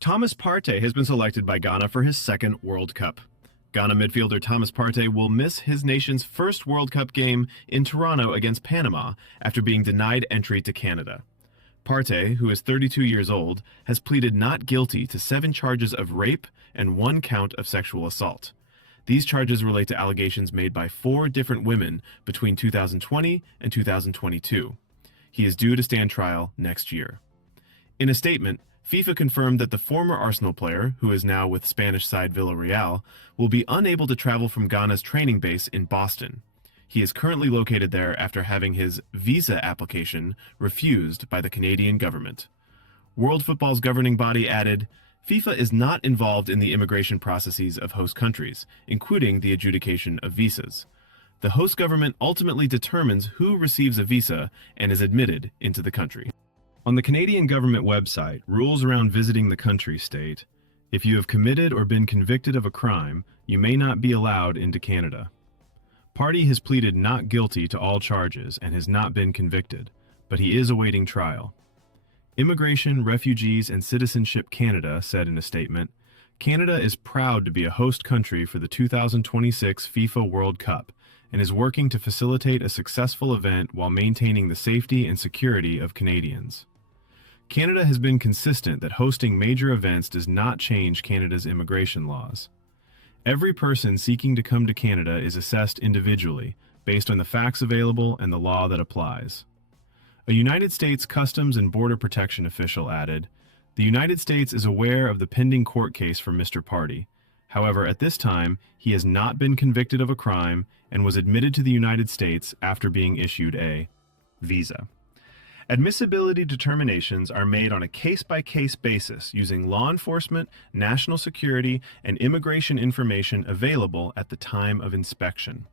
Thomas Partey has been selected by Ghana for his second World Cup. Ghana midfielder Thomas Partey will miss his nation's first World Cup game in Toronto against Panama after being denied entry to Canada. Partey, who is 32 years old, has pleaded not guilty to 7 charges of rape and 1 count of sexual assault. These charges relate to allegations made by 4 different women between 2020 and 2022. He is due to stand trial next year. In a statement, FIFA confirmed that the former Arsenal player, who is now with Spanish side Villarreal, will be unable to travel from Ghana's training base in Boston. He is currently located there after having his visa application refused by the Canadian government. World Football's governing body added, FIFA is not involved in the immigration processes of host countries, including the adjudication of visas. The host government ultimately determines who receives a visa and is admitted into the country. On the Canadian government website, rules around visiting the country state, if you have committed or been convicted of a crime, you may not be allowed into Canada. Partey has pleaded not guilty to all charges and has not been convicted, but he is awaiting trial. Immigration, Refugees, and Citizenship Canada said in a statement, Canada is proud to be a host country for the 2026 FIFA World Cup and is working to facilitate a successful event while maintaining the safety and security of Canadians. Canada has been consistent that hosting major events does not change Canada's immigration laws. Every person seeking to come to Canada is assessed individually, based on the facts available and the law that applies. A United States Customs and Border Protection official added, the United States is aware of the pending court case for Mr. Partey. However, at this time, he has not been convicted of a crime and was admitted to the United States after being issued a visa. Admissibility determinations are made on a case-by-case basis using law enforcement, national security, and immigration information available at the time of inspection.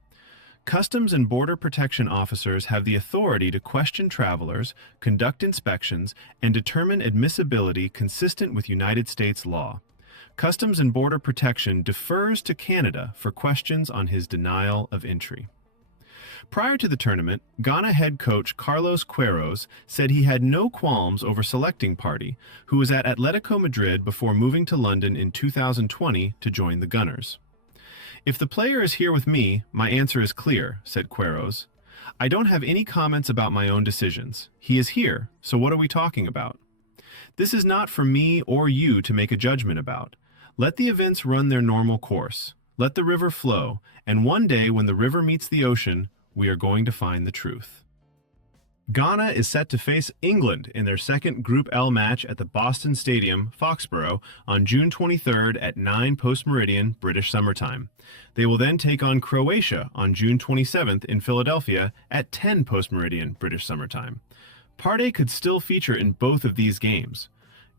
Customs and Border Protection officers have the authority to question travelers, conduct inspections, and determine admissibility consistent with United States law. Customs and Border Protection defers to Canada for questions on his denial of entry. Prior to the tournament, Ghana head coach Carlos Queiroz said he had no qualms over selecting Partey, who was at Atletico Madrid before moving to London in 2020 to join the Gunners. If the player is here with me, my answer is clear, said Queiroz. I don't have any comments about my own decisions. He is here, so what are we talking about? This is not for me or you to make a judgment about. Let the events run their normal course. Let the river flow, and one day when the river meets the ocean, we are going to find the truth. Ghana is set to face England in their second Group L match at the Boston Stadium, Foxborough, on June 23rd at 9 post-meridian British Summer Time. They will then take on Croatia on June 27th in Philadelphia at 10 post-meridian British Summer Time. Partey could still feature in both of these games.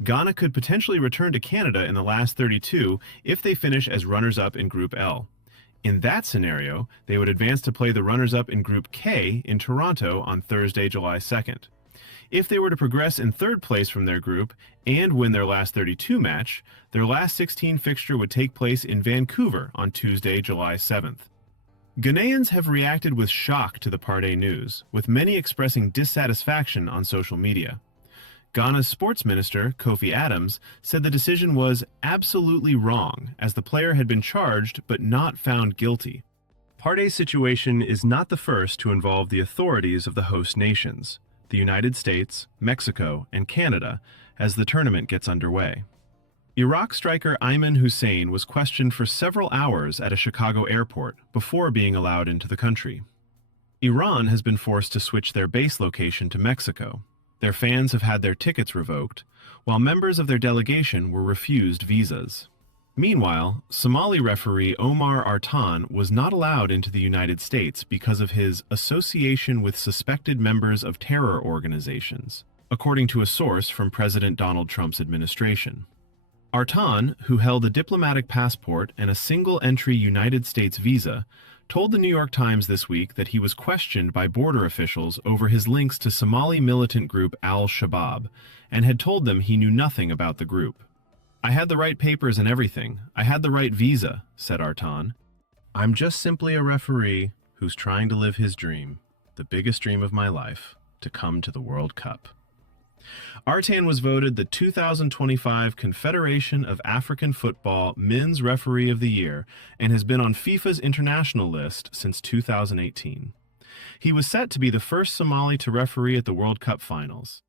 Ghana could potentially return to Canada in the last 32 if they finish as runners-up in Group L. In that scenario, they would advance to play the runners-up in Group K in Toronto on Thursday, July 2nd. If they were to progress in third place from their group and win their last 32 match, their last 16 fixture would take place in Vancouver on Tuesday, July 7th. Ghanaians have reacted with shock to the Partey news, with many expressing dissatisfaction on social media. Ghana's sports minister, Kofi Adams, said the decision was absolutely wrong, as the player had been charged but not found guilty. Partey's situation is not the first to involve the authorities of the host nations, the United States, Mexico, and Canada, as the tournament gets underway. Iraq striker Ayman Hussein was questioned for several hours at a Chicago airport before being allowed into the country. Iran has been forced to switch their base location to Mexico. Their fans have had their tickets revoked, while members of their delegation were refused visas. Meanwhile, Somali referee Omar Artan was not allowed into the United States because of his association with suspected members of terror organizations, according to a source from President Donald Trump's administration. Artan, who held a diplomatic passport and a single-entry United States visa, told the New York Times this week that he was questioned by border officials over his links to Somali militant group Al-Shabaab, and had told them he knew nothing about the group. I had the right papers and everything. I had the right visa, said Artan. I'm just simply a referee who's trying to live his dream, the biggest dream of my life, to come to the World Cup. Artan was voted the 2025 Confederation of African Football Men's Referee of the Year and has been on FIFA's international list since 2018. He was set to be the first Somali to referee at the World Cup finals.